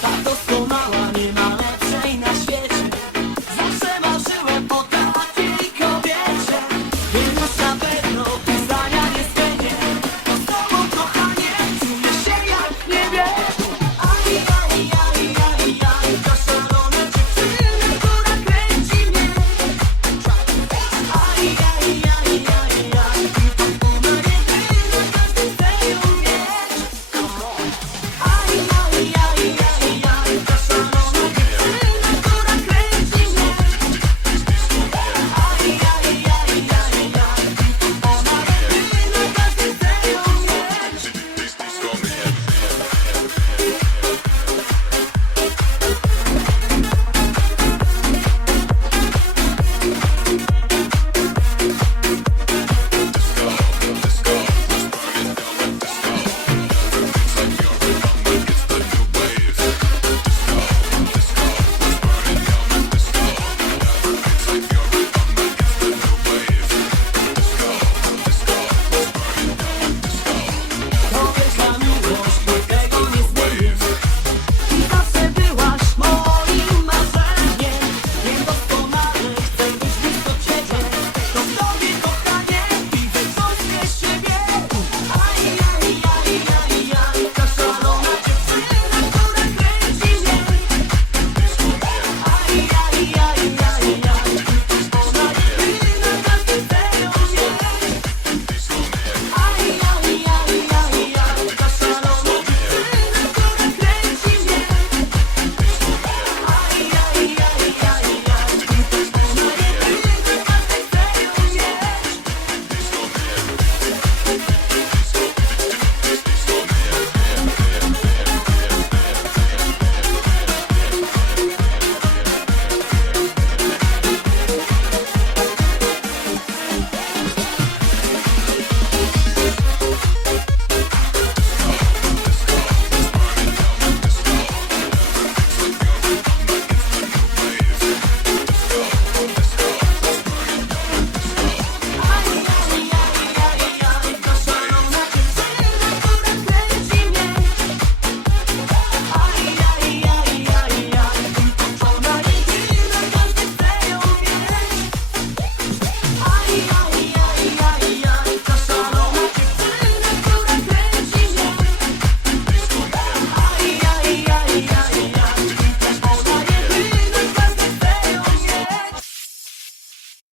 Ta doskonała,